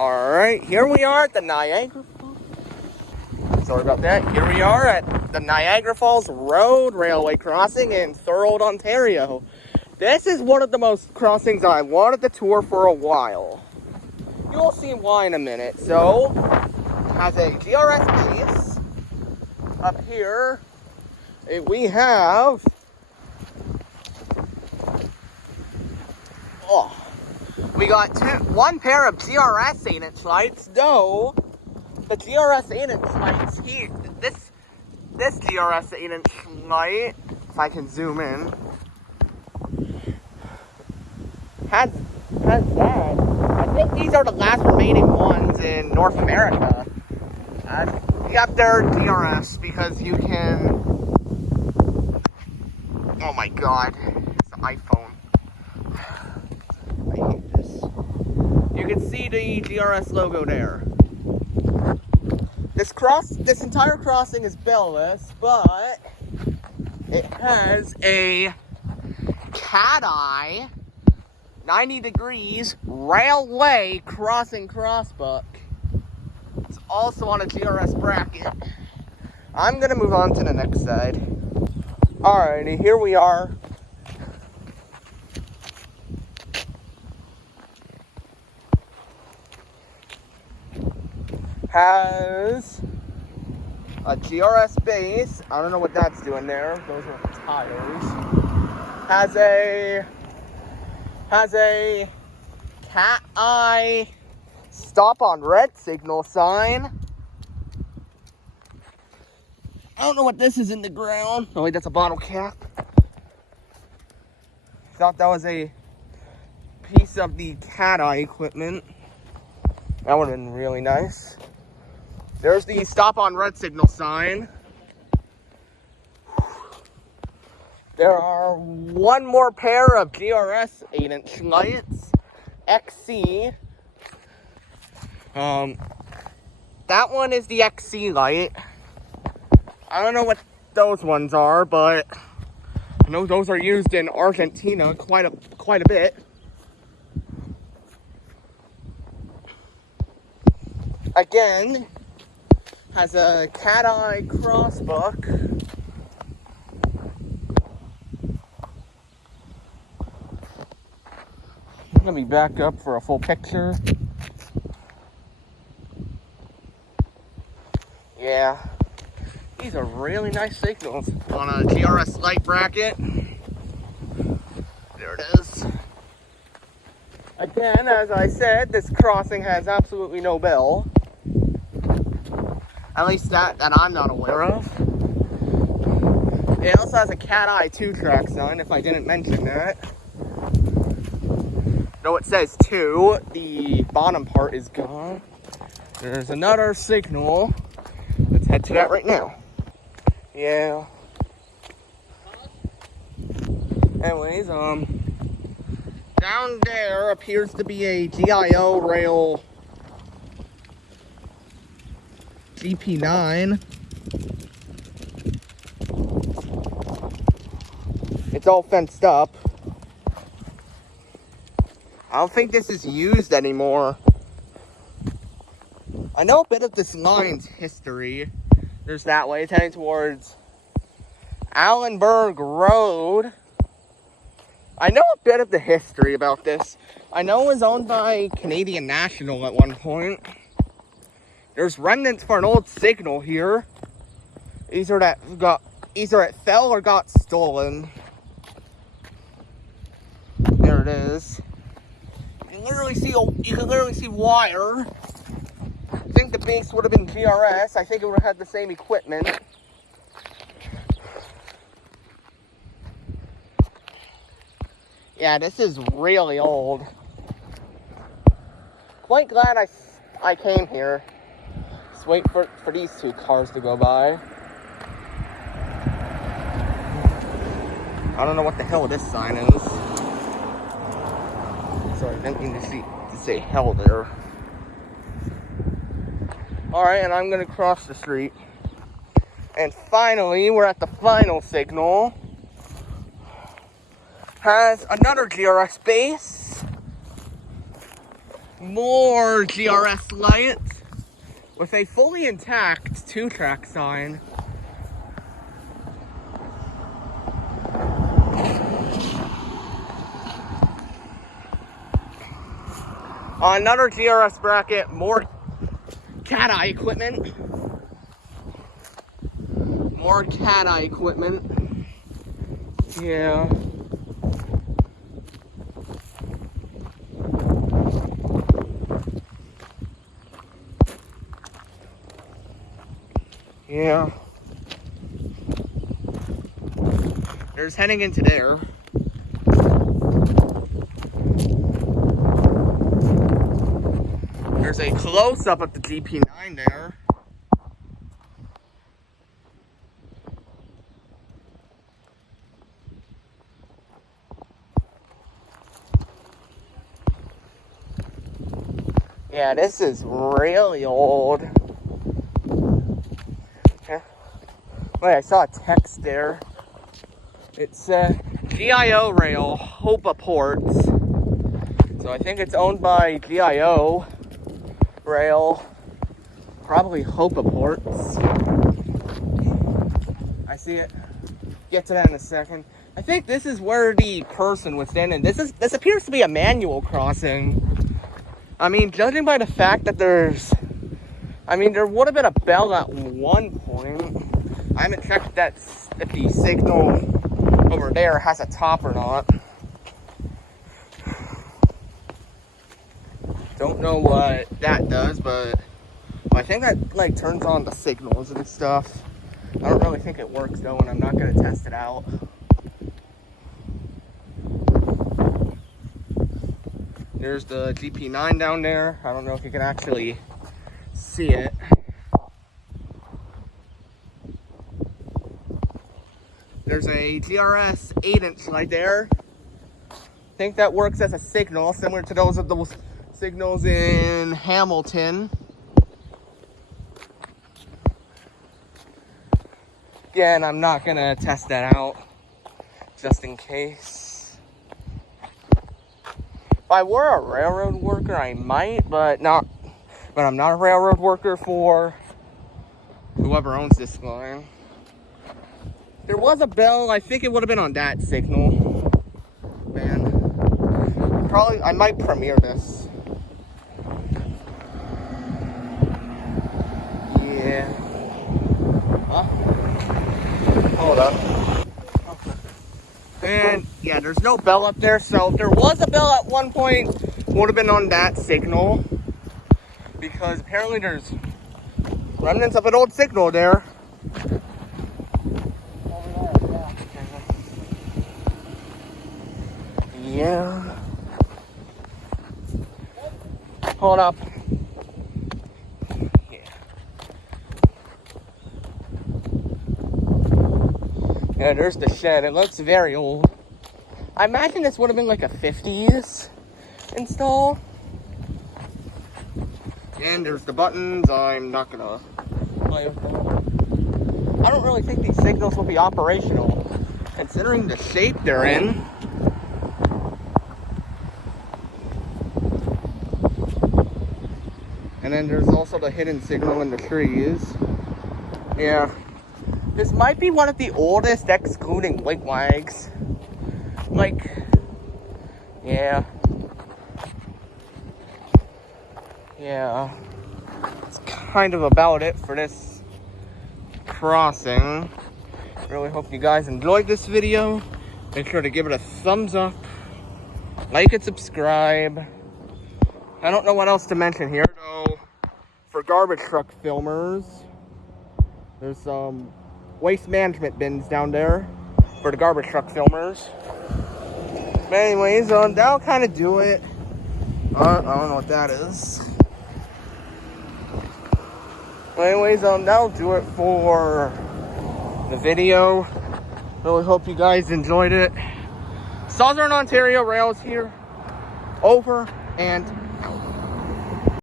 Alright, here we are at the Niagara Falls. Sorry about that. Here we are at the Niagara Falls Road Railway Crossing in Thorold, Ontario. This is one of the most crossings I wanted to tour for a while. You'll see why in a minute. So, it has a GRS base. Up here, we have... we got one pair of GRS 8-inch lights, though the GRS 8-inch lights here, this GRS 8-inch light, if I can zoom in, has that. I think these are the last remaining ones in North America. Yep, they're DRS because you can... Oh my god, it's the iPhone. I hate this. You can see the GRS logo there. This entire crossing is bellless, but it has a cat-eye 90 degrees railway crossing crossbuck. It's also on a GRS bracket. I'm gonna move on to the next side. Alrighty, here we are. Has a GRS base. I don't know what that's doing there. Those are tires. Has a cat eye stop on red signal sign. I don't know what this is in the ground. Oh wait, that's a bottle cap. Thought that was a piece of the cat eye equipment. That would have been really nice. There's the stop on red signal sign. There are one more pair of GRS 8-inch lights, XC. That one is the XC light. I don't know what those ones are, but I know those are used in Argentina quite a bit. Again, has a cat-eye crossbuck. Let me back up for a full picture. Yeah, these are really nice signals on a GRS light bracket. There it is. Again, as I said, this crossing has absolutely no bell. At least that I'm not aware of. It also has a cat-eye 2-track sign, if I didn't mention that. Though it says 2, the bottom part is gone. There's another signal. Let's head to that right now. Yeah. Anyways, down there appears to be a GIO rail GP9. It's all fenced up. I don't think this is used anymore. I know a bit of this line's history. There's that way. It's heading towards Allenburg Road. I know a bit of the history about this. I know it was owned by Canadian National at one point. There's remnants for an old signal here. Either it fell or got stolen. There it is. You can literally see wire. I think the base would have been GRS. I think it would have had the same equipment. Yeah, this is really old. Quite glad I came here. Just wait for these two cars to go by. I don't know what the hell this sign is. Sorry, I didn't mean to say hell there. Alright, and I'm gonna cross the street. And finally, we're at the final signal. Has another GRS base. More GRS lights with a fully intact 2-track sign. On another GRS bracket, more cat-eye equipment. More cat-eye equipment. Yeah. Yeah. There's heading into there. There's a close-up of the GP9 there. Yeah, this is really old. Yeah. Wait, I saw a text there. It's GIO Rail, Hopa Ports. So I think it's owned by GIO Rail, probably Hopa Ports. I see it. Get to that in a second. I think this is where the person was in, and this appears to be a manual crossing. I mean, judging by the fact that there would have been a bell at one point. I haven't checked if the signal over there has a top or not. Don't know what that does, but I think that like turns on the signals and stuff. I don't really think it works though, and I'm not gonna test it out. There's the GP9 down there. I don't know if you can actually see it. There's a GRS 8-inch light there. I think that works as a signal, similar to those signals in Hamilton. Again, I'm not gonna test that out, just in case. If I were a railroad worker, I might, but I'm not a railroad worker for whoever owns this line. There was a bell. I think it would have been on that signal. Man, probably I might premiere this. Yeah. Huh? Hold up. And yeah, there's no bell up there. So if there was a bell at one point, it would have been on that signal, because apparently there's remnants of an old signal there. Yeah. Hold up. Yeah. Yeah, there's the shed. It looks very old. I imagine this would have been like a 50s install. And there's the buttons. I'm not gonna play with them. I don't really think these signals will be operational, considering the shape they're in. And then there's also the hidden signal in the trees. Yeah. This might be one of the oldest excluding wigwags. Like, yeah. Yeah. That's kind of about it for this crossing. Really hope you guys enjoyed this video. Make sure to give it a thumbs up. Like and subscribe. I don't know what else to mention here, though. For garbage truck filmers, there's some waste management bins down there for the garbage truck filmers. But anyways, that'll kind of do it. I don't know what that is. But anyways, that'll do it for the video. Really hope you guys enjoyed it. Southern Ontario Rails here. Over and